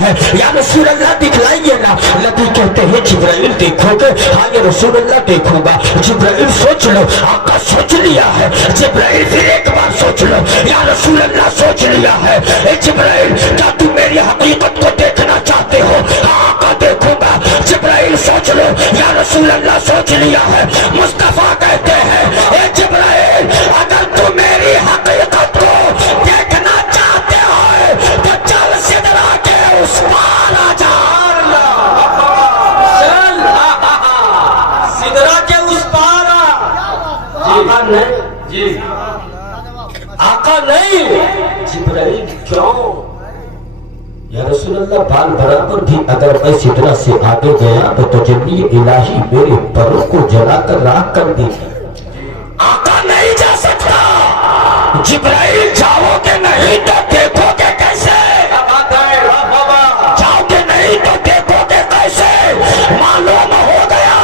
ہے یا رسول اللہ دکھلائیے نا. نبی کہتے ہیں جبرائیل دیکھو گے؟ ہاں یا رسول اللہ دیکھوں گا. جبرائیل سوچ لو. آقا سوچ لیا ہے. جبرائیل پھر ایک بار سوچ لو. یا رسول اللہ سوچ لیا ہے. اے جبرائیل کیا تم میری حقیقت کو دیکھنا چاہتے ہو؟ ہاں آقا دیکھوں گا. جبرائیل سوچ لو. یا رسول اللہ سوچ لیا ہے. مصطفیٰ کہتے ہیں اے جبرائیل اگر تم میری حقیقت کو دیکھنا چاہتے ہو تو چل سدرا کے اس پار آ جا. سدرا کے اس پار آ. آقا نہیں جی آقا نہیں. جبرائیل کیوں؟ یا رسول اللہ بال برابر بھی اگر میں سدرا سے آگے گیا تو تجلی الہی میرے پروں کو جلا کر راکھ کر دی. آقا نہیں جا سکتا. جبرائیل جاؤ گے نہیں تو دیکھو گے کیسے؟ جاؤ گے نہیں تو دیکھو گے کیسے؟ معلوم ہو گیا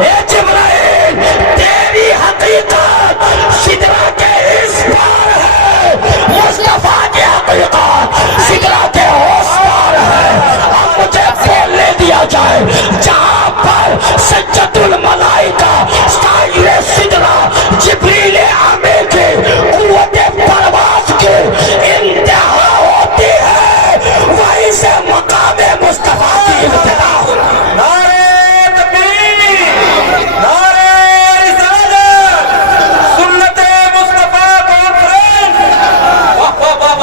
اے جبرائیل تیری حقیقت سدرا کے اس پار ہے. مصطفیٰ کی حقیقت سدرا کے اس پار ہے. اب مجھے بولنے دیا جائے جہاں پر سجدۃ الملائکہ سائر سدرا جبریل امین کے قوت پرواز کے انتہا ہوتی ہے وہیں سے مقام مصطفیٰ کی ابتدا ہوتی ہے. نعرہ تکبیر، نعرہ رسالت، سنت مصطفیٰ کانفرنس.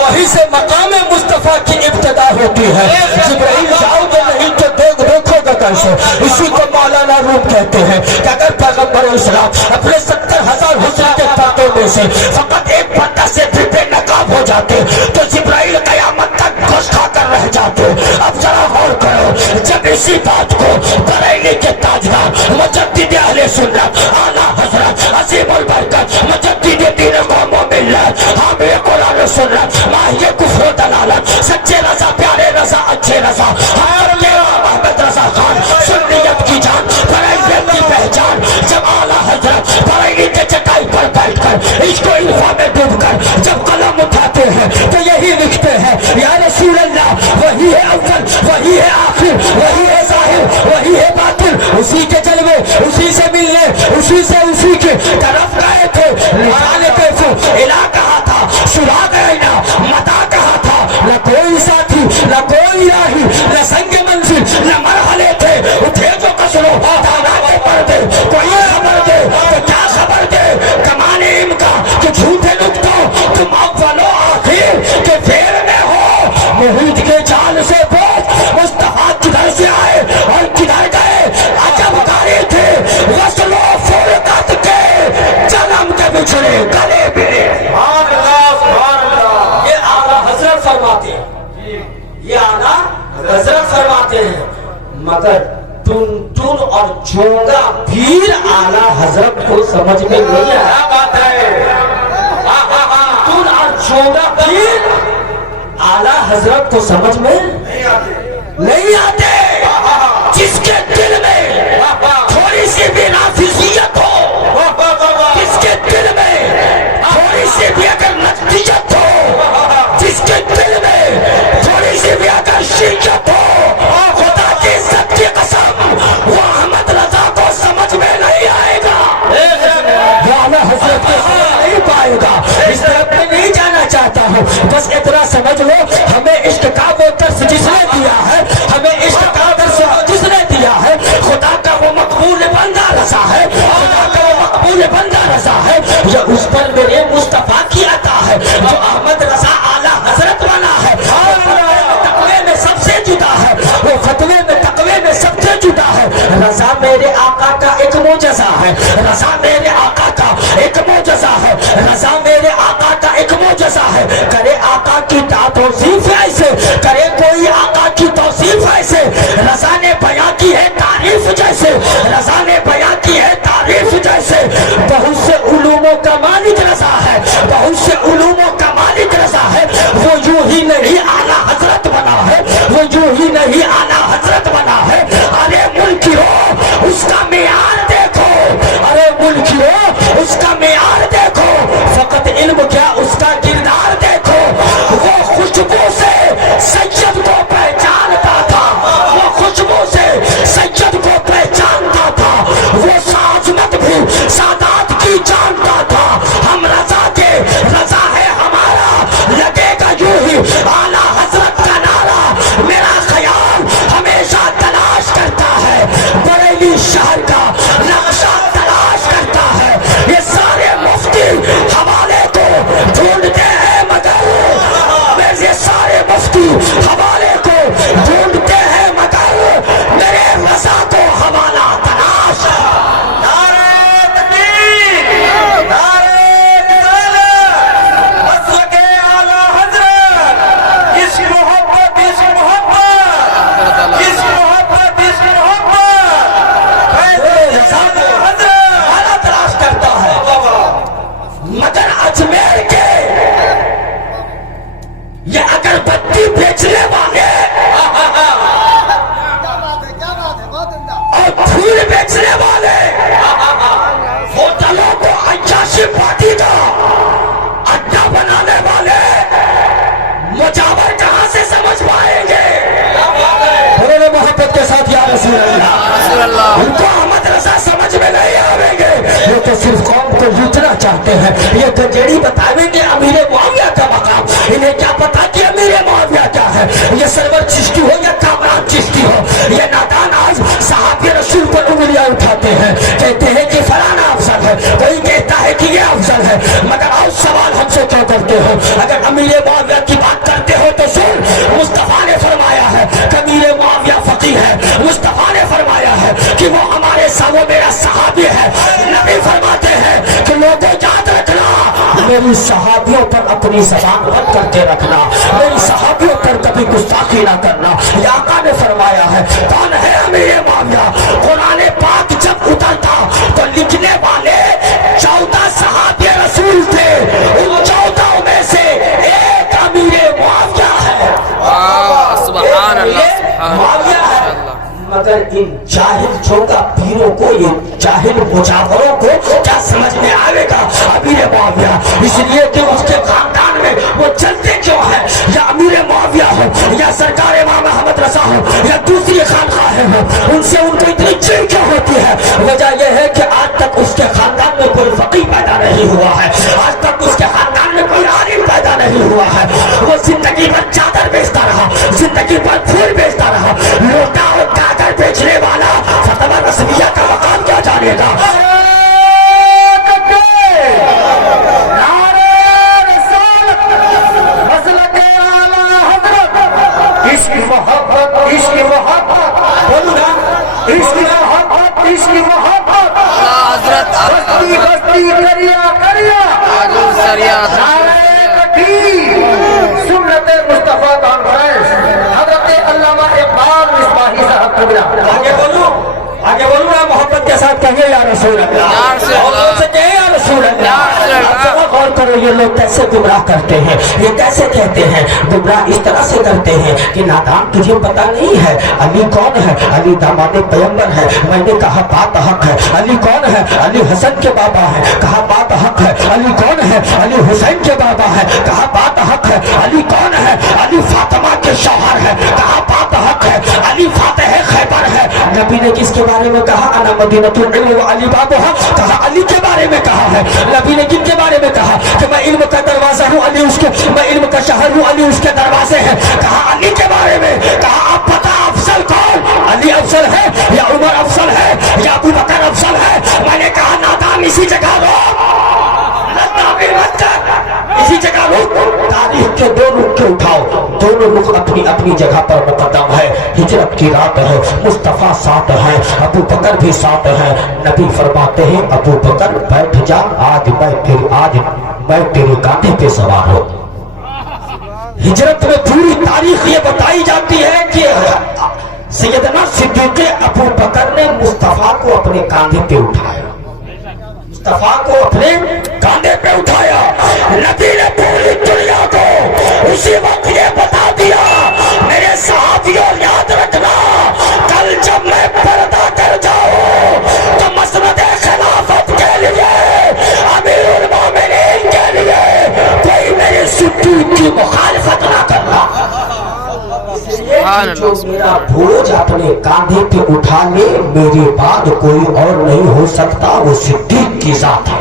وہیں سے مقام مصطفیٰ کی ابتدا ہوتی ہے. جبرائیل جاؤ گے نہیں تو دیکھو گے کیسے؟ اسی کو مولانا روم کہتے ہیں کہ اگر پیغمبر اسلام اپنے 70,000 حسن کے پردوں میں سے فقط ایک پردہ سے بھی بے نقاب ہو جاتے تو جبرائیل قیامت تک گوشت کھا کر رہ جاتے. اب ذرا غور کرو. جب اسی بات کو بریلی کے تاجدار مجدد اہل سنت اعلیٰ حضرت عظیم البرکت مجدد دین قوم و ملت حامی قرآن و سنت ماہی کفر و دلالت سچے رضا پیارے رضا اچھے رضا ہر میرا محمد رضا خان سنیت کی جان بریلیت کی پہچان جب اعلیٰ حضرت بریلی کے چٹائی پر بیٹھ کر عشق و الفا میں ڈوب کر جب قلم اٹھاتے ہیں تو یہی لکھتے ہیں یا رسول اللہ وہی ہے اول وہی ہے آخر وہی ہے ظاہر وہی ہے باطن. اسی کے جلوے اسی سے ملنے اسی کے طرف گئے تھے. نشان کیفو الہ کہا تھا سراغ عینا متا کہا تھا. نہ کوئی ساتھی نہ کوئی راہی نہ سنگ منزل نہ مرحلے تھے. اٹھے جو کسرو دانا کے پردے کوئی خبر دے تو کیا خبر دے. کمان امکا کہ جھوٹے نکتوں تم اول و آخر کے پھیر میں ہو. محیط کے جال سے بوجھ مصطفیٰ کدھر سے آئے اور کدھر گئے. عجب کاری تھے وصل و فرقت کے جنم کے بچھڑے گلے ملے. سبحان اللہ، سبحان اللہ. یہ اعلیٰ حضرت فرماتے ہیں. یہ اعلیٰ حضرت فرماتے ہیں. مگر ٹن اور چونگا پیر اعلیٰ حضرت کو سمجھ میں نہیں آیا. کیا بات ہے. ٹن اور چونگا پیر اعلیٰ حضرت کو سمجھ میں نہیں آتے. جس کے دل میں تھوڑی سی بھی نافذیت ہو جس کے دل میں تھوڑی سی بھی اگر نقدیت ہو جس کے دل میں تھوڑی سی بھی اگر شیعت ہو خدا کی عزت کی قسم وہ احمد رضا کو سمجھ میں نہیں آئے گا. وہ اعلیٰ حضرت کو سمجھ نہیں پائے گا. اس طرف میں نہیں جانا چاہتا ہوں. بس اتنا سمجھ لو ہمیں عشق کا وہ درس جس نے دیا ہے ہمیں عشق کا درس جس نے دیا ہے خدا کا وہ مقبول بندہ رضا ہے. خدا کا وہ مقبول بندہ رضا ہے. یہ اس پر میرے مصطفیٰ کی عطا ہے جو احمد رضا اعلیٰ حضرت والا ہے. تقوی میں سب سے جدا ہے. وہ فتوے میں تقوی میں سب سے جدا ہے. رضا میرے آقا کا ایک معجزہ ہے. رضا میرے آقا کا ایک معجزہ ہے. رضا میرے آقا کا ایک معجزہ ہے. کرے آقا کی توصیف ایسے کرے کوئی آقا کی توصیف ایسے. رضا نے بیان کی ہے تعریف جیسے رضا نے بیان کی ہے تعریف جیسے. بہت سے علوموں کا مالک رضا ہے. بہت سے علوموں کا مالک رضا ہے. وہ یوں ہی نہیں اعلیٰ حضرت بنا ہے. وہ یوں ہی نہیں اعلیٰ حضرت بنا ہے. ارے ملکیوں اس کا معیار دیکھو. ارے ملکیوں اس کا معیار دیکھو. فقط علم کیا اس کا کردار دیکھو. وہ خوشبو سے سید کو پہچان محبت کے ساتھ یا رسول اللہ. ان کو احمد رضا سمجھ میں نہیں آئیں گے. یہ تو صرف قوم کو لوٹنا چاہتے ہیں. یہ گنجیڑی بتائیں گے امیر معاویہ کا مقام. انہیں کیا پتا کہ امیر معاویہ کیا ہے. یہ سرور چشتی ہو یا کامران چشتی ہو, یہ نادان آج صحابی رسول پر انگلیاں اٹھاتے ہیں, کہتے ہیں کہ فلانا افضل ہے, کوئی کہتا ہے کہ یہ افضل ہے. مگر آؤ سوال ہم سے کیوں کرتے ہو؟ اگر امیر معاویہ کی بات کرتے ہو تو سن, مصطفیٰ نے فرمایا ہے کہ امیر معاویہ فقیہ ہے. مصطفیٰ نے فرمایا ہے کہ وہ ہمارے ساتھ, وہ میرا صحابی ہے. نبی فرماتے ہیں کہ لوگوں یاد رکھنا, میری صحابیوں پر اپنی زبان بند کر کے رکھنا, میری صحابیوں پر کبھی گستاخی نہ کرنا. یہ آقا نے فرمایا ہے. کون ہے امیر معاویہ؟ قرآن پاک جب اترتا تو لکھنے والے 14 صحابی رسول تھے, ان 14 میں سے ایک امیر معاویہ ہے. سبحان اللہ, معاویہ ہے. مگر ان جاہل چھوٹا پیروں کو, یہ جاہل مجاوروں کو کیا سمجھ میں آئے گا امیر معاویہ؟ اس لیے کہ اس کے خاندان میں وہ چلتے کیوں ہیں, یا امیر معاویہ ہو یا سرکار امام احمد رضا ہو یا دوسری خانقاہیں ہو, ان سے ان کو اتنی چڑ کیوں ہوتی ہے؟ وجہ یہ ہے کہ آج تک اس کے خاندان میں کوئی فقیہ پیدا نہیں ہوا ہے, آج تک اس کے خاندان میں کوئی عالم پیدا نہیں ہوا ہے. وہ زندگی بھر چادر بیچتا رہا, زندگی بھر پھول بیچتا رہا, لوٹا اور کاغذ بیچنے والا فتویٰ رسمیہ کا مقام کیا جانے گا. عشق محبت, عشق محبت, بولو نا, عشق محبت, عشق محبت, حضرت بستی بستی کریا کریا, سنت مصطفیٰ کانفرنس, حضرت علامہ اقبال مصباحی صاحب قبلہ. آگے بولو, آگے بولو نا, محبت کے ساتھ کہیں یا رسول اللہ, اور سے کہیں یا رسول اللہ. غور کرو یہ لوگ کیسے گمراہ کرتے ہیں, یہ کیسے کہتے ہیں. گمراہ اس طرح سے کرتے ہیں کہ نادان تجھے پتا نہیں ہے علی کون ہے, علی داماد پیغمبر ہے. میں نے کہا بات حق ہے. علی کون ہے؟ علی حسن کے بابا ہے. کہا بات حق ہے. علی کون ہے؟ علی حسین کے بابا ہے. کہا بات حق ہے. علی کون ہے؟ علی فاطمہ کے شوہر ہے. کہا بات حق ہے. علی فاتح خیبر ہے. نبی نے کس کے بارے میں کہا؟ انا مدینۃ العلم و علی بابھا. کہا علی کے بارے میں کہا ہے. نبی نے کن کے بارے میں کہا کہ میں علم کا دروازہ ہوں, علی اس کے, میں علم کا شہر ہوں, علی اس کے دروازے ہیں. کہا علی کے بارے میں. کہا آپ پتا افضل کون, علی افضل ہے یا عمر افضل ہے یا ابو بکر افضل ہے؟ میں نے کہا نادان اسی جگہ رو, مت کر, اسی جگہ رو. تاریخ کے دو رخ کے اٹھاؤ, دونوں رخ اپنی اپنی جگہ پر مقدم ہے. ہجرت کی رات ہے, مصطفیٰ ساتھ ہے, ابو بکر بھی ساتھ ہے. نبی فرماتے ہیں ابو بکر بیٹھ جا, آج میں تیرے کاندھے پہ سوار ہوں. ہجرت میں پوری تاریخ یہ بتائی جاتی ہے کہ سیدنا صدیق ابو بکر نے مصطفیٰ کو اپنے کاندھے پہ اٹھایا, مصطفیٰ کو اپنے کاندھے پہ اٹھایا. نبی نے پوری دنیا کو اسی وقت یہ بتا دیا, میرے صحابیوں یاد رکھنا, کل جب میں پردہ کر جاؤں تو مسند خلافت کے لیے, امیر المومنین کے لیے کوئی میری صدیق کی مخالفت نہ کرنا. جو میرا بوجھ اپنے کاندھے پہ اٹھا لے, میرے بعد کوئی اور نہیں ہو سکتا, وہ صدیق کی ذات ہے.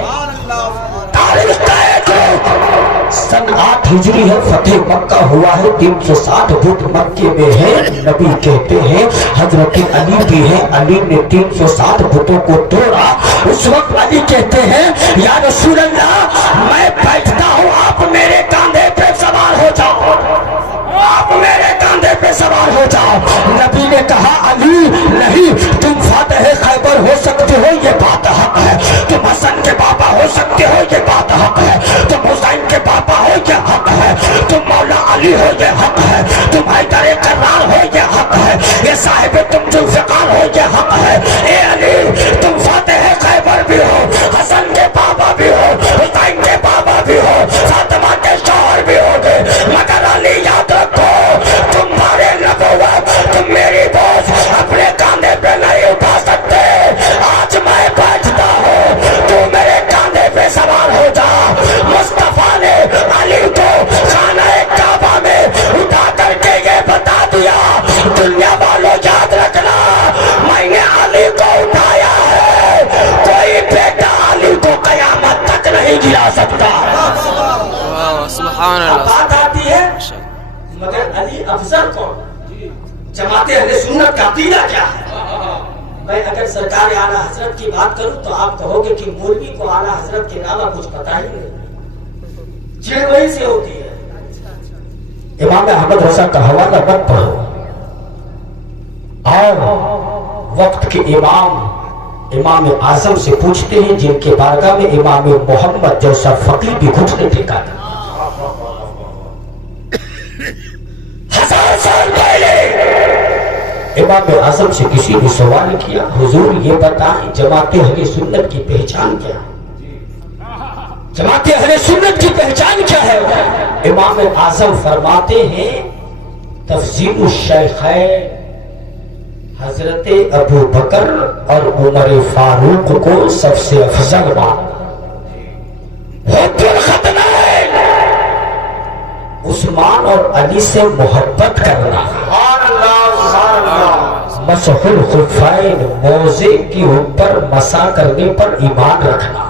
تاریخ طے کرو, سن 8 ہجری ہے, فتح مکہ ہوا ہے. 360 بت مکے میں ہے. نبی کہتے ہیں حضرت علی بھی ہے, علی نے 360 بتوں کو توڑا. اس وقت علی کہتے ہیں یا رسول اللہ میں بیٹھتا ہوں, آپ میرے کاندھے پہ سوار ہو جاؤ, آپ میرے کاندھے پہ سوار ہو جاؤ. نبی نے کہا علی نہیں, تم فاتح خیبر ہو سکتے ہو, یہ بات حق ہے. تم حسن کے بابا ہو سکتے ہو, یہ بات حق ہے. تم حسین کے بابا ہو, یہ حق ہے. تم مولا علی ہو, یہ حق ہے. تم حیدر کرار ہو, یہ حق ہے. یہ صاحب تم ذوالفقار ہو, یہ حق ہے. اے علی تم فاتح خیبر بھی ہو, حسن کے بابا بھی ہو, حسین کے بابا بھی ہو, فاطمہ کے شوہر بھی ہو گے, مگر علی یاد رکھو تمہارے نبوت, تم میری بوجھ اپنے کاندھے پہ نہیں اٹھا سکتے. آج میں بیٹھتا ہوں, تو میرے کاندھے پہ سوار ہو جا. مصطفیٰ نے علی کو خانہ کعبہ میں اٹھا کر کے یہ بتا دیا जमाते अहले सुन्नत का अकीदा क्या है? मैं अगर सरकार आला हजरत की बात करूं तो आप कहोगे कि मौलवी को आला हजरत के अलावा कुछ पता ही नहीं, चिड़ वही से होती है। इमाम अहमद रजा का हवाला मत पढ़ो, और वक्त के इमाम आजम से पूछते हैं जिनके बारगाह में इमाम मोहम्मद जैसा फकीर भी घुटने टेका था। 1000 साल पहले इमाम आजम से किसी ने सवाल किया, हुजूर ये बताएं जमाते अहले सुन्नत की पहचान क्या है? जमाते अहले सुन्नत की पहचान क्या है? इमाम आजम फरमाते हैं तफजील शेखैन हजरत अबू बकर और उमर फारूक को सबसे अफजल मानना, उस्मान और अली से मोहब्बत करना, मसहुल खुफैन मोजे के ऊपर मसा करने पर ईमान रखना,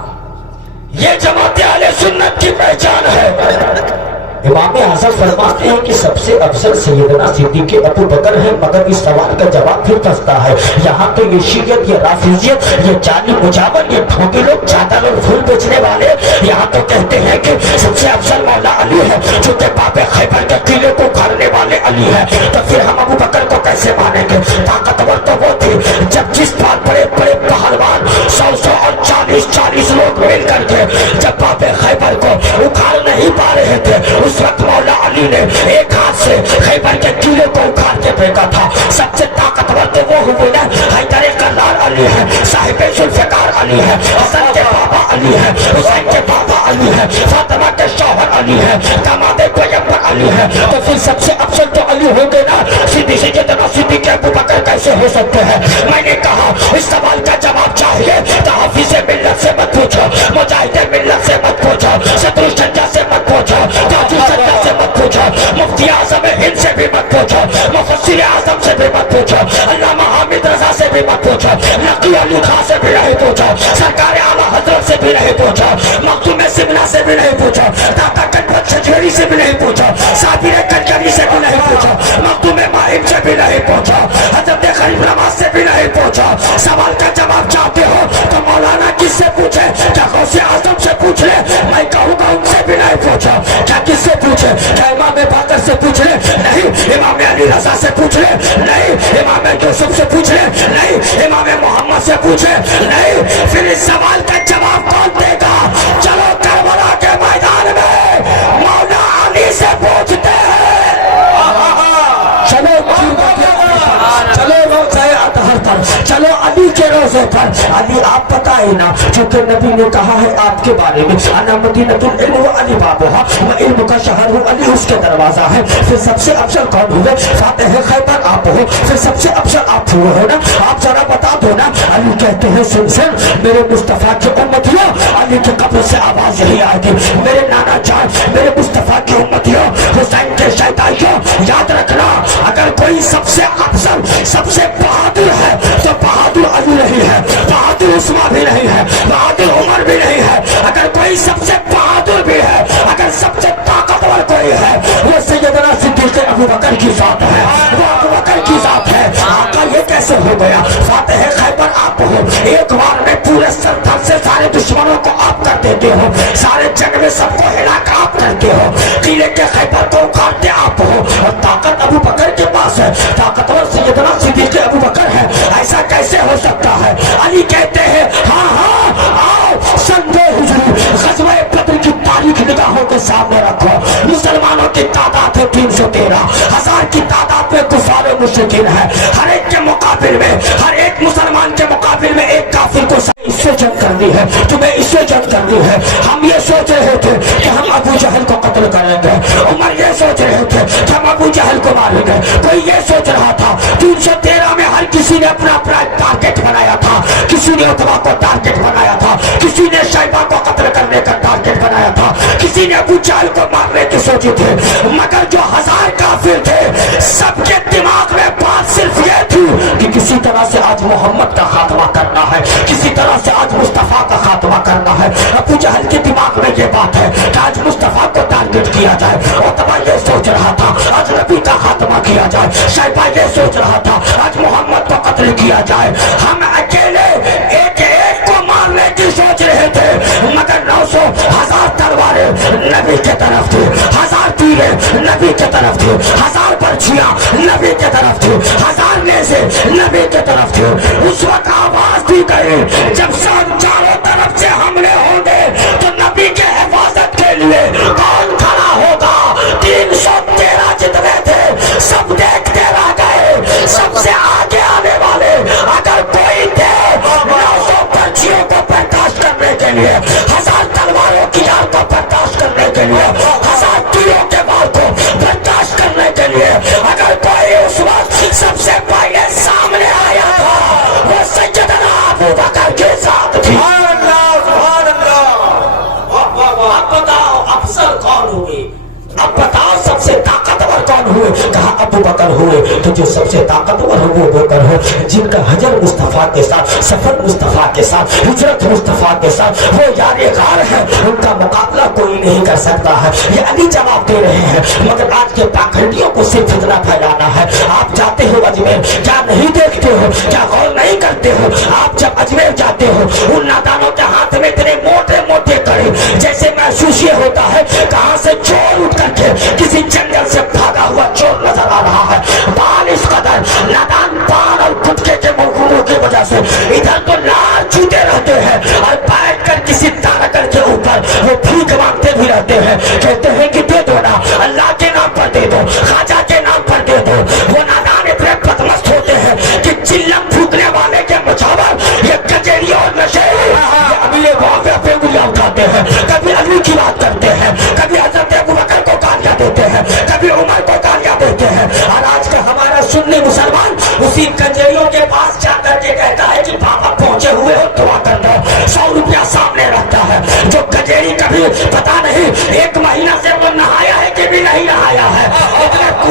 ये जमाते अहले सुन्नत की पहचान है। इमाम आज़म फरमाते हैं कि सबसे अफजल सैयदना सिद्दीक़ अबू बकर है, मगर इस सवाल का जवाब फिर फंसता है। यहाँ तो ये शियत, ये राफिजियत, ये जाली मुजावर, ये ठोके लोग, चादर और फूल बेचने वाले यहाँ तो कहते हैं कि सबसे अफजल मौला अली है, जो कि बाबे खैबर के किले को उखाड़ने वाले अली है। तो फिर हम अबू बकर को कैसे मानेंगे? ताकतवर तो वो थे जब जिस बार बड़े बड़े पहलवान 100 और 40 लोग मिल करके जब बाबे खैबर को उखाड़ नहीं पा रहे थे, उस वक्त मौला अली ने एक हाथ से खैबर के किले को उखाड़ के फेंका था। सबसे ताकतवर तो वो हुए ना, हैदर कर्रार अली है, साहिब जुल्फ़िकार अली है, हसन के बाबा अली है, हुसैन के बाबा अली है, फातिमा के शौहर अली है, दामाद पैगंबर अली है। तो फिर सबसे अफजल तो अली होंगे ना। सिद्दीक़ अबू बकर कैसे हो सकते हैं? मैंने कहा इस सवाल का जवाब चाहिए तो हाफिज़ मिल्लत से मत पूछो, मुजाहिद मिल्लत से मत पूछो, शत्रुशंजा से मत पूछो, से मत पूछो, मुफ्ती आज़म हिंद से भी मत पूछो, मुफस्सिर आज़म से भी मत पूछो, अल्लामा हामिद रज़ा से भी मत पूछो, नकी अली खां से भी नहीं पूछो, सरकार आला हजरत से भी नहीं पूछो, मखदूम सिमला से भी नहीं पूछो, दाता कनपत छजवेरी से भी नहीं पूछो, साबिर कनकरी से भी नहीं पूछो, मखदूम माहिम से भी नहीं पूछो, हजरत गरीब नवाज से भी नहीं पूछो। सवाल का जवाब चाहते हो तो मौलाना किससे पूछे? क्या गौसे आज़म से पूछ ले? मैं कहूँगा उनसे भी नहीं पूछो। क्या किससे पूछे? क्या इमाम बाकर से पूछ ले? नहीं। इमाम अली रज़ा से पूछ ले? नहीं। इमाम यूसुफ से पूछ ले? नहीं। इमाम मोहम्मद से पूछे? नहीं। फिर इस सवाल का जवाब कौन देगा? चलो करबला के मैदान में मौला अली से पूछते हैं। चलो चलो अली के रोजे पर। अली आप बताए ना, क्योंकि नबी ने कहा है आपके बारे में, अना मदीनतुल इल्म व अली बाबुहा, मैं इल्म का शहर हूँ, अली उसके दरवाजा है। फिर सबसे अफजल कौन हुए? फातिह खैबर आप हो। फिर सबसे अफजल आप हुए हो ना, आप जरा बता दो ना। अली कहते हैं सुन सुन मेरे मुस्तफा की उम्मतियों, अली के कब्र से आवाज यही आएगी, मेरे नाना जान, मेरे मुस्तफा की उम्मतियों, हुसैन के शहदाइयों, याद रखना अगर कोई सबसे अफजल सबसे बहादुर है तो बहादुर अली नहीं है, बहादुर उस्मान भी नहीं है, बहादुर उमर भी नहीं है। अगर कोई सबसे बहादुर भी है, अगर सबसे ताकतवर कोई है, वो सैयदना सिद्दीक़ अबू बकर की जात है, वो अबू बकर की जात है। आका ये कैसे हो गया? फातिह खैबर आप हो, एक बार में पूरे सरदार से सारे दुश्मनों को आप कर देते हो, सारे जंग में सबको हिला कर आप करते हो, किले के खैबर को उखाड़ते आप हो, और ताकत अबू बकर के पास है, ताकतवर सैयदना सिद्दीक़ अबू बकर है। ऐसा कैसे हो सकता है? अली कहते हैं हाँ हाँ आओ संदे हुजूर, ग़ज़वा बद्र की तारीख निगाहों के सामने रखो। मुसलमानों की तादाद है 313, 1000 की तादाद में कुफार मुशरिकीन है। हर एक के मुकाबिल में, हर एक मुसलमान के मुकाबिल में एक काफिर को इससे जंग करनी है, तुम्हें इससे जंग करनी है। हम ये सोच रहे थे कि हम अबू जहल को कत्ल करेंगे, उमर ये सोच रहे थे कि हम अबू जहल को मारेंगे, कोई ये सोच रहा था। 313 में हर किसी ने अपना अपना टारगेट बनाया था, किसी ने उतवा को टारगेट बनाया था, किसी ने शैबा को कत्ल करने का टारगेट बनाया था, किसी ने अबू जहल को मारने की सोची थी। मगर जो 1000 काफिर थे, सबके दिमाग में बात सिर्फ ये थी कि किसी तरह से आज मोहम्मद का खात्मा करना है, किसी तरह से आज मुस्तफा का खात्मा करना है। अबू जहल के दिमाग में ये बात है कि आज मुस्तफा को टारगेट किया जाए, और तब ये सोच रहा था आज नबी का खात्मा किया जाए। शैबा ये सोच रहा था आज मोहम्मद को कत्ल किया जाए, हम अकेले एक एक को मारने की सोच रहे थे, मगर 900,000 तलवारें नबी के तरफ थी, 1000 तीरें नबी के तरफ थी, 1000 पर्चियां नबी के तरफ थी, 1000 नेज़े नबी के तरफ थे। उस वक्त आवाज दी गई जब सब चारों तरफ से हमले होंगे तो नबी के हिफाजत के लिए कौन खड़ा होगा। 313 जितने थे सब देखते रह गए, सबसे आगे आने वाले अगर कोई थे 900 पर्चियों को बर्दाश्त करने के लिए, 1000 तलवारों की आग को बर्दाश्त करने के लिए, 1000 तीरों के वार को बर्दाश्त करने के लिए अगर कोई उस वक्त सबसे पहले सामने आया था वो सैयदना अबू बकर के साथ थी। अब बताओ अफसर कौन हुए, अब बताओ सबसे ताकतवर कौन हुए। कहा अबू बकर हुए, तो जो सबसे ताकतवर हो वो बकर हो जिनका हजर मुस्तफा के साथ, सफर मुस्तफा के साथ, हिजरत मुस्तफा के साथ वो यार गार है, उनका मुकाबला कोई नहीं कर सकता है। ये अली जवाब दे रहे हैं, मगर आज के पाखंडियों को सिर्फ फितना फैलाना है। आप जाते हो अजमेर, क्या नहीं देखते हो, क्या गौर नहीं करते हो। आप जब अजमेर जाते हो उन नादानों के हाथ में इतने मोटे मोटे कड़े, जैसे महसूस ये होता है कहां से चोर उठ करके किसी जंगल से भागा हुआ चोर नजर आ रहा है। बाल इस कदर नादान पान और गुटके के मौजूदों की वजह से इधर तो लाल चूते रहते हैं और बैठ कर किसी तारकल के ऊपर वो भीख मांगते भी रहते हैं, कहते हैं कि दे दो ना, अल्लाह के नाम पर दे दो, खाजा के नाम पर दे दो। वो नादान इतने बदमस्त होते हैं कि चिल्लम फूकने वाले के मुझावर ये कचेरी और नशे अगले वहां पे उंगलियां उठाते हैं, कभी अली की बात करते हैं, कभी हजरत अबू बकर को गालियां देते हैं, कभी उमर को गालियां देते हैं। और आज का हमारा सुन्नी मुसलमान उसी कचेरियों के पास जाकर के कहता है कि पापा पहुंचे हुए हो दुआ कर दो, 100 रुपया सामने रखता है। जो कचेरी कभी पता नहीं 1 महीना से वो नहाया है कि भी नहीं नहाया है,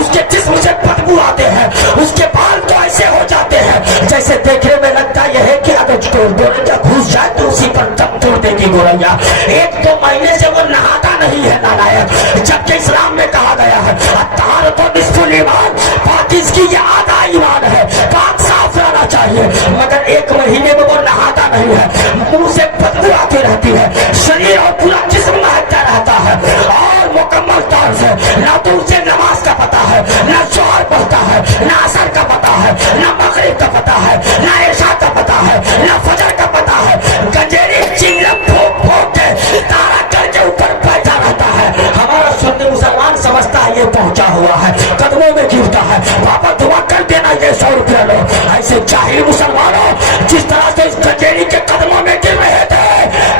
उसके जिस्म से बदबू आते हैं, उसके बाल तो ऐसे हो जाते हैं जैसे देखने में लगता यह है कि अगर गोरैया घुस जाए तो उसी पर दम तोड़ देगी गोरैया। 1-2 महीने से वो नहाता नहीं है नालायक, जबकि इस्लाम में कहा गया है अत्तार तो निस्फुल ईमान, पाकिज़ की ये आधा ईमान है, पाक साफ रहना चाहिए। मगर 1 महीने में वो नहाता नहीं है, मुंह से बदबू आती रहती है, शरीर और पूरा जिस्म महकता रहता है और मुकम्मल तौर से ना तो उसे नमाज का पता है, ना जोहर पढ़ता है, ना असर का पता है, ना मगरिब का पता है, ना इशा का पता है, ना फजर का पता है। गंजेरी चिल्लम फूक फूक के तारा के ऊपर बैठा रहता है। हमारा सुन्नी मुसलमान समझता है ये पहुंचा हुआ है, कदमों में गिरता है, पापा दुआ कर देना ये 100 रुपया लो। ऐसे जाहिल मुसलमानों जिस तरह से इस गंजेरी के कदमों में गिर रहे थे,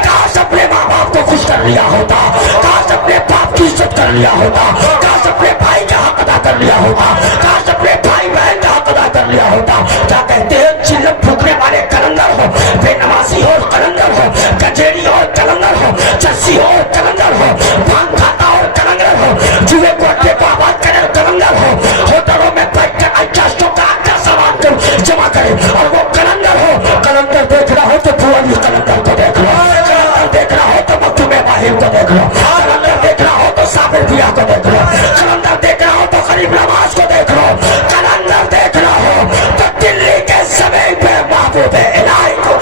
काश अपने माँ बाप को खुश कर लिया होता, काश अपने बाप की इज्जत कर लिया होता, काश अपने भाई का हक अदा कर लिया होता, काश अपने भाई बहन का हक अदा कर लिया होता। क्या कहते हैं चिल्लम फूकने वाले कलंदर हो, बेनमाजी हो कलंदर हो, गंजेरी हो कलंदर हो, चस्सी हो कलंदर हो, भांग खाता हो कलंदर हो, जुए कोटे को आबाद करे कलंदर हो, होटलों में बैठ कर अचाशों का आटा सामान जमा करे और वो कलंदर हो। कलंदर देख रहा हो तो पुरानी कलंदर को देख लो, कलंदर देख रहा हो तो मखदूम माहिर को देख लो, कलंदर देख रहा हो तो साबिर बिया को देख लो, कलंदर देख रहा हो तो गरीब नवाज को देख लो, कलंदर देख रहा हो तो दिल्ली के समय पे महबूब इलाही को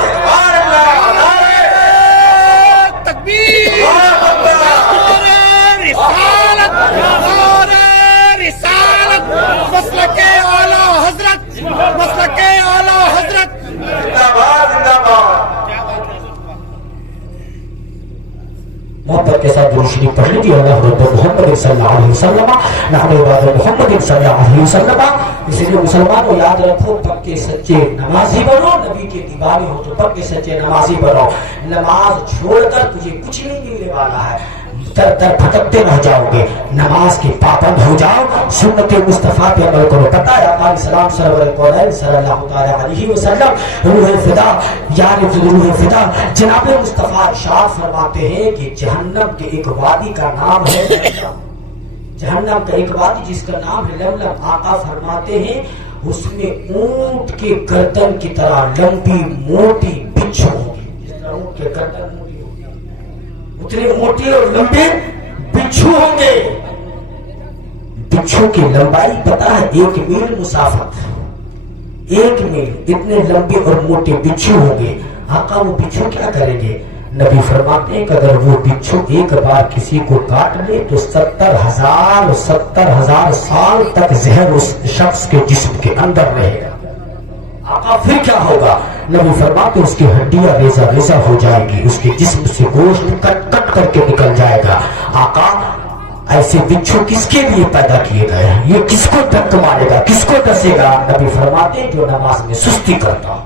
मोहब्बत के साथ दुरूद शरीफ पढ़ लीजिए। मोहम्मद सल्लल्लाहु अलैहि वसल्लम मोहम्मद सल्लल्लाहु अलैहि वसल्लम। इसलिए मुसलमानों याद रखो, पक्के सच्चे नमाजी बनो, नबी के दीवाने हो तो पक्के सच्चे नमाजी बनो। नमाज छोड़कर तुझे कुछ नहीं मिलने वाला है, दर दर भटकते रह जाओगे। नमाज के पाबंद हो जाओ, सुन्नत मुस्तफा पे अमल करो। पता है हमारे सलाम सरवर कौनैन सल्लल्लाहु अलैहि वसल्लम रूह फिदा यानी रूह फिदा जनाब मुस्तफा इरशाद फरमाते हैं कि जहन्नम के एक वादी का नाम है जहन्नम का एक वादी जिसका नाम है लमलम। आका फरमाते हैं उसमें ऊंट के गर्दन की तरह लंबी मोटी बिच्छू होगी। जिस तरह ऊंट के गर्दन मोटी होगी उतने मोटे और लंबे बिच्छू होंगे। बिच्छू की लंबाई पता है 1 मील मुसाफत, 1 मील इतने लंबे और मोटे बिच्छू होंगे। आका वो बिच्छू क्या करेंगे? नबी फरमाते हैं कि अगर वो बिच्छू एक बार किसी को काट ले तो 70,000 साल तक जहर उस शख्स के जिस्म के अंदर रहेगा। आका फिर क्या होगा? नबी फरमाते उसकी हड्डियां रेजा रेजा हो जाएगी, उसके जिस्म से गोश्त कट कट करके निकल जाएगा। आका ऐसे बिच्छू किसके लिए पैदा किए गए हैं? ये किसको धक्का मारेगा, किसको डसेगा? नबी फरमाते जो नमाज में सुस्ती करता हो,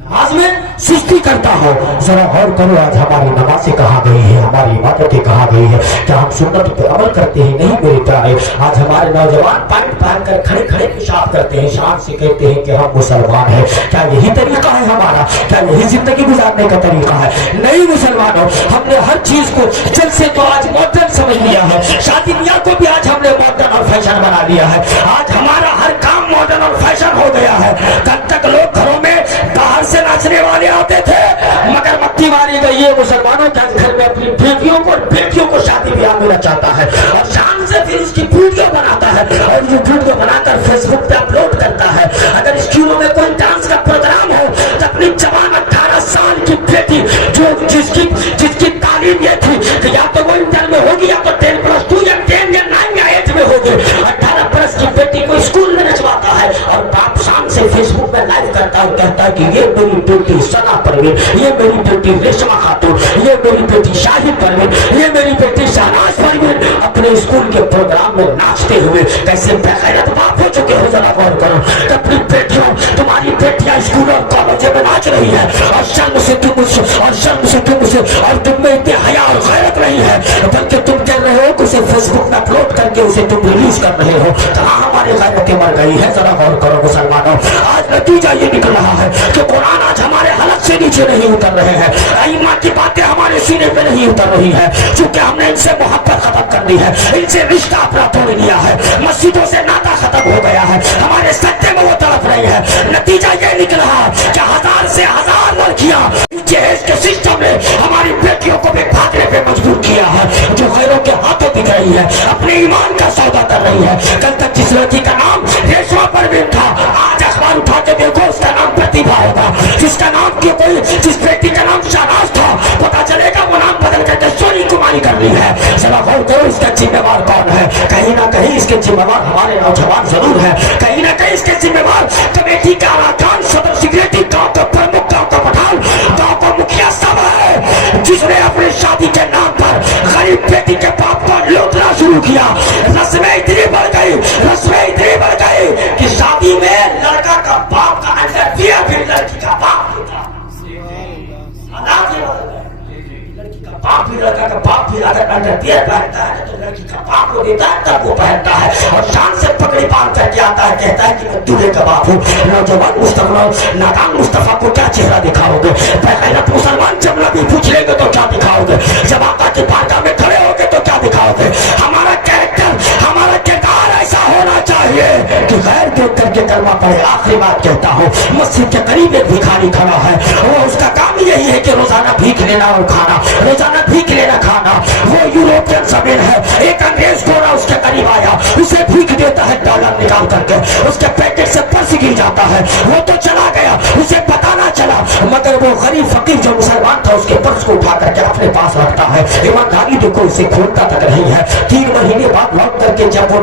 नमाज में सुस्ती करता हो। जरा गौर करो आज हमारी नमाजें कहाँ गई है, हमारी इबादतें कहाँ गई है? क्या हम सुन्नत पे अमल करते हैं? नहीं मेरे प्यारे, आज हमारे नौजवान पैंट पहन कर खड़े खड़े पेशाब करते हैं, शान से कहते हैं कि हम मुसलमान हैं। क्या यही तरीका है हमारा? क्या यही जिंदगी गुजारने का तरीका है? नहीं मुसलमानों, हमने हर चीज को जल से तो आज मॉडर्न समझ लिया है, शादी ब्याह को भी आज हमने मॉडर्न और फैशन बना लिया है। आज हमारा हर काम मॉडर्न और फैशन हो गया है। कल तक लोग घरों में बाहर से नाचने वाले आते थे, मगर मक्खी मारी गई है मुसलमानों के घर में अपनी बेटियों को शादी ब्याह में नचाता है और शान से फिर उसकी वीडियो बनाता है और ये वीडियो बनाकर फेसबुक पे अपलोड करता है। अगर स्कूलों में कोई डांस का प्रोग्राम हो तो अपनी जवान 18 साल की बेटी जो जिसकी तालीम ये थी कि या तो वो इंटर में होगी या तो 10+2 या 10 या 9 या 8 में होगी, 18 बरस की बेटी को स्कूल में नचवाता है और बाप शान से फेसबुक में लाइव करता है, कहता है कि ये मेरी बेटी सना परवीन, ये मेरी बेटी रेशमा खातून, ये मेरी बेटी शाहिद परवीन, ये मेरी बेटी शहनाज परवीन अपने स्कूल के प्रोग्राम में नाचते हुए कैसे बेगैरत बाप हो चुके हो। जरा गौर करो, अपनी बेटियों, तुम्हारी बेटियां स्कूल और कॉलेज में नाच रही है और शर्म से तुम उसे और तुम में इतनी हया और गैरत नहीं है, बल्कि तुम कह रहे हो कि उसे फेसबुक में अपलोड करके उसे तुम रिलीज कर रहे हो। कहाँ हमारी गैरतें मर गई है? जरा गौर करो मुसलमानों, आज नतीजा ये निकल रहा है कि कुरान आज हमारे हलक से नीचे नहीं उतर रहे हैं, अइम्मा की बातें हमारे सीने पे नहीं उतर रही है, क्योंकि हमने इनसे मोहब्बत खत्म कर दी है, इनसे रिश्ता अपना तोड़ लिया है, मस्जिदों से नाता खत्म हो गया है, हमारे सत्ते में वो तड़प रही है। नतीजा ये निकला कि 1000 से 1000 लड़कियां जहेज के सिस्टम ने हमारी बेटियों को भी भागने पे मजबूर किया है, जो गैरों के हाथों दिख रही है, अपने ईमान का सौदा कर रही है। कल तक जिस लड़की का नाम रेशमा परवीन था, आज अखबार उठा के देखो उसका नाम प्रतिभा होगा, जिसका नाम जिस बेटी का नाम शहनाज था, पता चलेगा वो नाम बदल करके सोनी कुमारी कर रही है। चलो गौर करो इसका जिम्मेवार कौन है? कहीं ना कहीं इसके जिम्मेवार हमारे नौजवान जरूर है, कहीं ना कहीं इसके जिम्मेवार कमेटी का अराकान, सदर सेक्रेटरी, गांव का प्रमुख, गांव का प्रधान, गांव का मुखिया सब है, जिसने अपनी शादी के नाम पर गरीब बेटी के बाप पर लूटना शुरू किया। रस्में इतनी बढ़ गई कि शादी में लड़का का बाप का अंडरवियर भी लड़की का बाप होता, लड़की का बाप भी लड़का का बाप भी अगर अंडरवियर पहनता है तो लड़की का बाप को देता है तब वो पहनता है और शान से पगड़ी बांध करके आता है, कहता है कि मैं दूल्हे का बाप हूँ। नौजवान नादान मुस्तफा को क्या चेहरा दिखाओगे? बेगैरत मुसलमान जब नबी पूछ लेंगे तो क्या दिखाओगे? जब आका की बारगाह में खड़े होगे तो क्या दिखाओगे? हमारा कैरेक्टर, हमारा किरदार ऐसा होना चाहिए कि गैर देख करके कलमा पढ़े। आखिरी बात कहता हूँ, मस्जिद के करीब एक भिखारी खड़ा है, वो उसका काम यही है कि रोजाना भीख लेना और खाना, रोजाना भीख लेना खाना। वो यूरोपियन जमीन है, एक अंग्रेज गोरा उसके करीब आया, उसे भीख देता है डॉलर निकाल करके, उसके पैकेट से पर्स गिर जाता है, वो तो चला गया, उसे पता ना चला, मगर वो गरीब फकीर जो मुसलमान था उसके पर्स को उठा करके अपने पास रखता है। ईमानदारी देखो उसे खोलता तक नहीं है। 3 महीने बाद लौट करके जब वो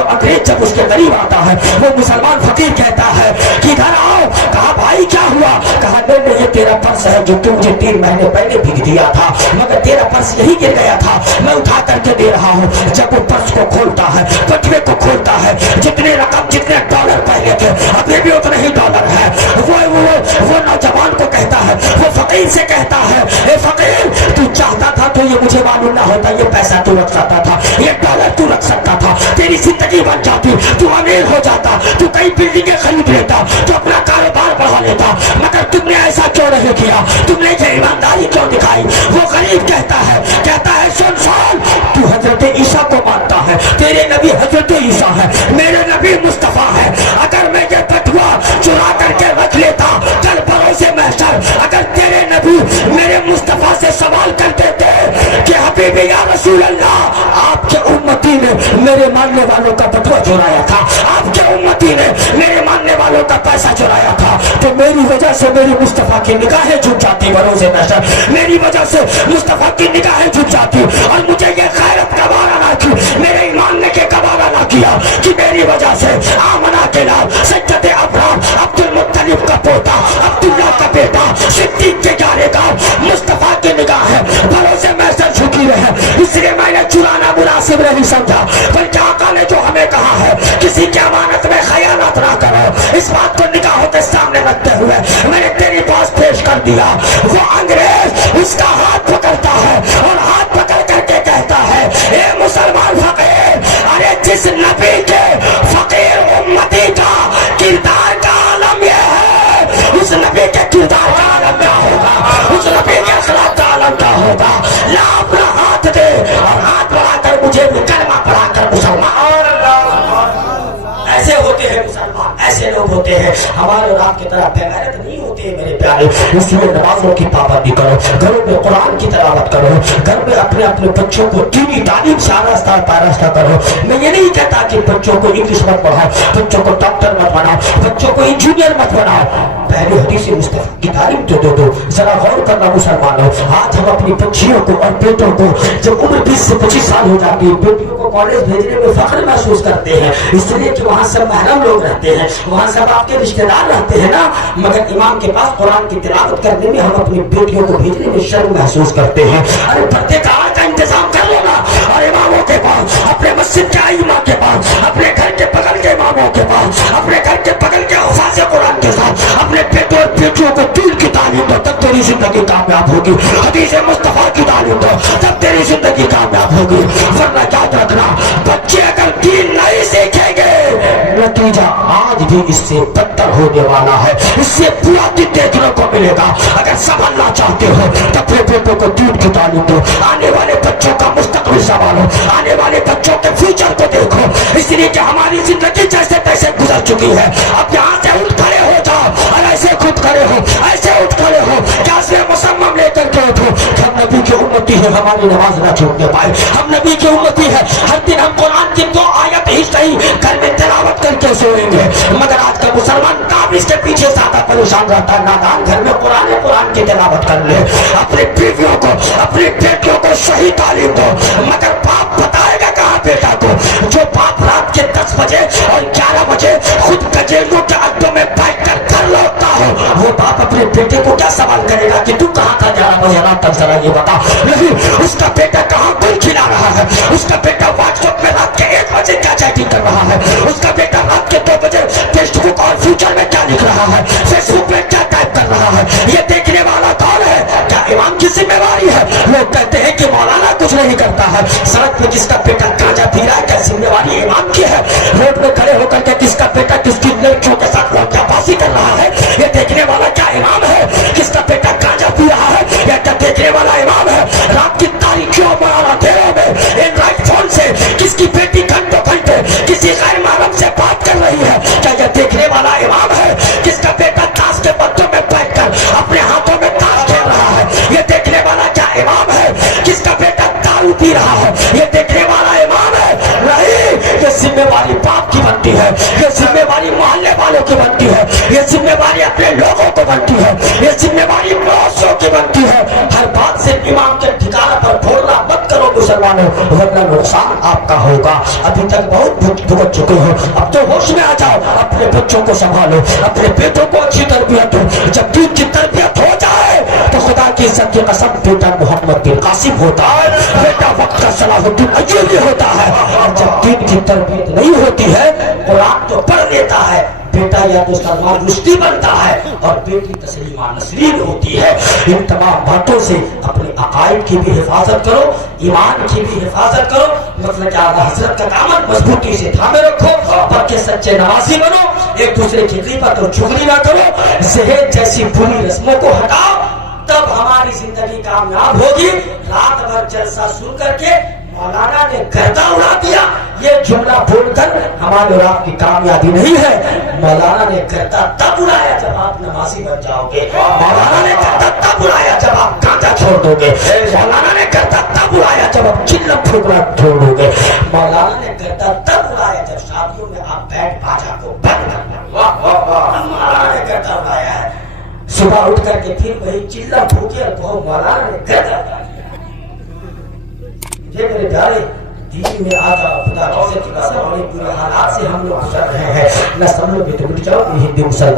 अंग्रेज जब उसके करीब आता है, वो मुसलमान फकीर कहता है कि इधर आओ। कहा भाई क्या हुआ? कहा नहीं ये तेरा पर्स है जो तुम मुझे 3 महीने पहले भीख दिया था, मगर तेरा पर्स यही गिर गया था, मैं उठा करके दे रहा हूँ। जब वो पर्स को खोलता है, पटवे को खोलता है, जितने रकम जितने डॉलर पहले थे अभी भी उतने ही डॉलर है। वो नौजवान को कहता है, वो फकीर से कहता है, ए फकीर तू चाहता था तो ये मुझे मालूम ना होता, ये पैसा तू रख सकता था, ये डॉलर तू रख सकता था, तेरी जिंदगी बन जाती, तू अमीर हो जाता, तू कई बिल्डिंगें खरीद लेता, तू अपना कारोबार बढ़ा लेता, मगर तुमने ऐसा क्यों नहीं किया? तुमने ये ईमानदारी क्यों दिखाई? वो गरीब कहता है सुन तू हजरत ईसा को मानता है, तेरे नबी हजरत ईसा है, मेरे नबी मुस्तफा है। अगर मैं ये बटुआ चुरा करके रख लेता कल भरोसे महशर, अगर तेरे नबी मेरे मुस्तफा से सवाल करते थे कि हबीबी या रसूल अल्लाह आपके उम्मती ने मेरे मानने वालों का बटुआ चुराया था, आपके उम्मती ने मेरे मानने वालों का पैसा चुराया था, तो मेरी वजह से मेरी मुस्तफा की निगाहें झुक जाती बरोज़े महशर, मेरी वजह से मुस्तफा की निगाहें झुक जाती, और मुझे ये गैरत का वारा ना की, मेरे ईमान ने के गवारा ना किया कि मेरी वजह से आमना के नाम सज्जद अब्राम अब्दुल मुत्तलिब का पोता अब्दुल्ला का बेटा सिद्दीक के जानेगा मुस्तफा की निगाहें भरोसे महशर झुकी रहे, इसलिए मैंने चुराना मुनासिब नहीं समझा, बल्कि आका ने जो हमें कहा है किसी की अमानत में खयानत ना करो, इस बात को निगाहों के सामने रखते हुए मैंने तेरी पास पेश कर दिया। वो अंग्रेज उसका हाथ पकड़ता है और हाथ पकड़ करके कहता है, ए मुसलमान फकीर, अरे जिस नबी के फकीर उम्मती का किरदार का आलम यह है, उस नबी के किरदार का आलम क्या होगा, उस नबी के अखलाक का आलम क्या होगा। ला अपना हाथ दे और हाथ बढ़ाकर मुझे कलमा पढ़ाकर मुसलमान। ऐसे होते हैं मुसलमान, ऐसे लोग होते हैं, हमारे और आपकी तरह बेगैरत नहीं होते हैं मेरे प्यारे। इसलिए नमाजों की पाबंदी करो, घरों में कुरान की तिलावत करो, घर में अपने अपने बच्चों को दीनी तालीम से आरास्ता पैरास्ता करो। मैं ये नहीं कहता कि बच्चों को इंग्लिश मत पढ़ाओ, बच्चों को डॉक्टर मत बनाओ, बच्चों को इंजीनियर मत बनाओ, पहले हदीस मुस्तफा की तालीम तो दो। जरा गौर करना मुसलमानों, आज हम अपनी बच्चियों को और बेटों को जब उम्र 20 से 25 साल हो जाती है, बेटियों को कॉलेज भेजने में फख्र महसूस करते हैं, इसलिए कि वहाँ सब महरम लोग रहते हैं, वहाँ सब आपके रिश्तेदार रहते हैं ना, मगर इमाम के पास कुरान की तिलावत करने में हम अपनी बेटियों को भेजने में शर्म महसूस करते हैं। अरे पर्दे का इंतजाम कर लो ना, और इमामों के पास, अपने मस्जिद के आइमा के पास, अपने घर के बगल के इमामों के पास, अपने घर के बगल के हुफाज़ कुरान के साथ अपने बेटों और बेटियों को दीन की तालीम दो, तब तेरी जिंदगी कामयाब होगी। हदीस मुस्तफा की तालीम दो, तब तेरी जिंदगी कामयाब होगी। वरना याद रखना, बच्चे अगर दीन नहीं सीखेंगे, नतीजा आज भी इससे बदतर होने वाला है, इससे बुरा दिन देखने को मिलेगा। अगर संभलना चाहते हो तो अपने बेटों को दीन की तालीम दो, आने वाले बच्चों का मुस्तकबिल संभालो, आने वाले बच्चों के फ्यूचर को देखो। इसलिए कि हमारी जिंदगी जैसे तैसे गुजर चुकी है, अब यहाँ से उठ खड़े हो जाओ, और ऐसे खुद खड़े हो, ऐसे उठ खड़े हो, क्या से मुसम्मम लेकर के उठो। हम नबी की उम्मती है, हमारी नमाज ना छूटने पाए, हम नबी की उम्मती है, हर दिन हम कुरान की 2 आयत ही सही घर में तिलावत करके सोएंगे। मगर आज का मुसलमान काम इसके पीछे ज्यादा परेशान रहता है, नादान घर में कुरान की तिलावत कर ले। अपनी बीवियों को, अपनी बेटियों को सही तालीम दो, मगर बाप बताएगा कहाँ बेटा को। जो बाप रात के 10 बजे और 11 बजे खुद गजेलों के अड्डों में बैठ कर घर लौटता हो, वो बाप अपने बेटे को क्या सवाल करेगा कि तू कहाँ था 11 बजे रात तक, जरा ये बता। नहीं, उसका बेटा कहाँ गुल खिला रहा है, उसका बेटा व्हाट्सएप में रात के 1 बजे क्या चैटिंग कर रहा है, उसका बेटा रात के 2 बजे फेसबुक और फ्यूचर में क्या लिख रहा है, फेसबुक में क्या टाइप कर रहा है, ये देखने वाला कौन है? क्या इमाम की जिम्मेवारी है? लोग कहते हैं कि मौलाना कुछ नहीं करता है, सड़क पे किसका बेटा गांजा पी रहा है, क्या जिम्मेवारी इमाम की है? रोड में खड़े होकर के किसका बेटा किसकी लड़कियों के साथ लौंडियाबाजी कर रहा है, ये देखने वाला क्या इमाम है? किसका बेटा गांजा पी रहा है, या क्या देखने वाला इमाम है? रात की तारीखियों में और अंधेरों में एंड्रॉइड फोन से किसकी बेटी घंटों घंटे किसी गैर महरम से बात कर रही है, क्या यह देखने वाला इमाम है? किसका बेटा ताश के पत्तों में बैठकर अपने हाथों में ताश खेल रहा है, ये देखने वाला क्या इमाम है? किसका बेटा दारू पी रहा है, ये देखने वाला इमाम है? नहीं, ये जिम्मेवारी बाप की बनती है, ये जिम्मेवारी मोहल्ले वालों की बनती है, ये जिम्मेवारी अपने लोगों को बनती है, ये जिम्मेवारी पड़ोसियों की बनती है। हर बात से इमाम के ठिकाना पर बोलना मत करो मुसलमानों, वरना नुकसान आपका होगा। अभी तक बहुत भुगत चुके हो, अब तो होश में आ जाओ, अपने बच्चों को संभालो, अपने बेटों को अच्छी तरबियत दो। जब दीन की तरबियत हो जाए तो खुदा की इज्जत की कसम, बेटा मोहम्मद बिन कासिम होता है, बेटा वक्त का सलाहुद्दीन अय्यूबी होता है। और जब दीन की तरबियत नहीं होती है, कुरान तो पढ़ लेता है, बेटा या तो सलमान रुश्दी बनता है और बेटी तस्लीमा नसरीन होती है। इन तमाम बातों से अपने अकायद की भी हिफाजत करो, ईमान की भी हिफाजत करो, मतलब कि आला हजरत का दामन मजबूती से थामे रखो, पक्के सच्चे नवासी बनो, एक दूसरे की ग़ीबत और चुगली ना करो, जहेज जैसी बुरी रस्मों को हटाओ, तब हमारी जिंदगी कामयाब होगी। रात भर जलसा सुन करके मौलाना ने गर्दा उड़ा दिया, ये जुमला बोलकर हमारे और आपकी कामयाबी नहीं है। मौलाना ने गर्दा तब उड़ाया जब आप नमाजी बन जाओगे, मौलाना ने गर्दा तब उड़ाया जब आप गांजा छोड़ दोगे, मौलाना ने गर्दा तब उड़ाया जब आप चिल्लम फूकना छोड़ दोगे। मौलाना نے گردہ تب اڑایا جب شادیوں میں آپ بینڈ باجا کو بند کرنا. مولانا نے گردہ اڑایا ہے. صبح اٹھ کر کے پھر وہی چلا پھوکے اور کہو مولانا نے گردہ اڑایا. یہ میرے پیارے دین میں آ جاؤ. خدا کی عزت کی قسم بڑے برے حالات سے ہم لوگ گزر رہے ہیں. نہ سب لوگ بھی تو مٹ جاؤ. یہ ہندو مسلمان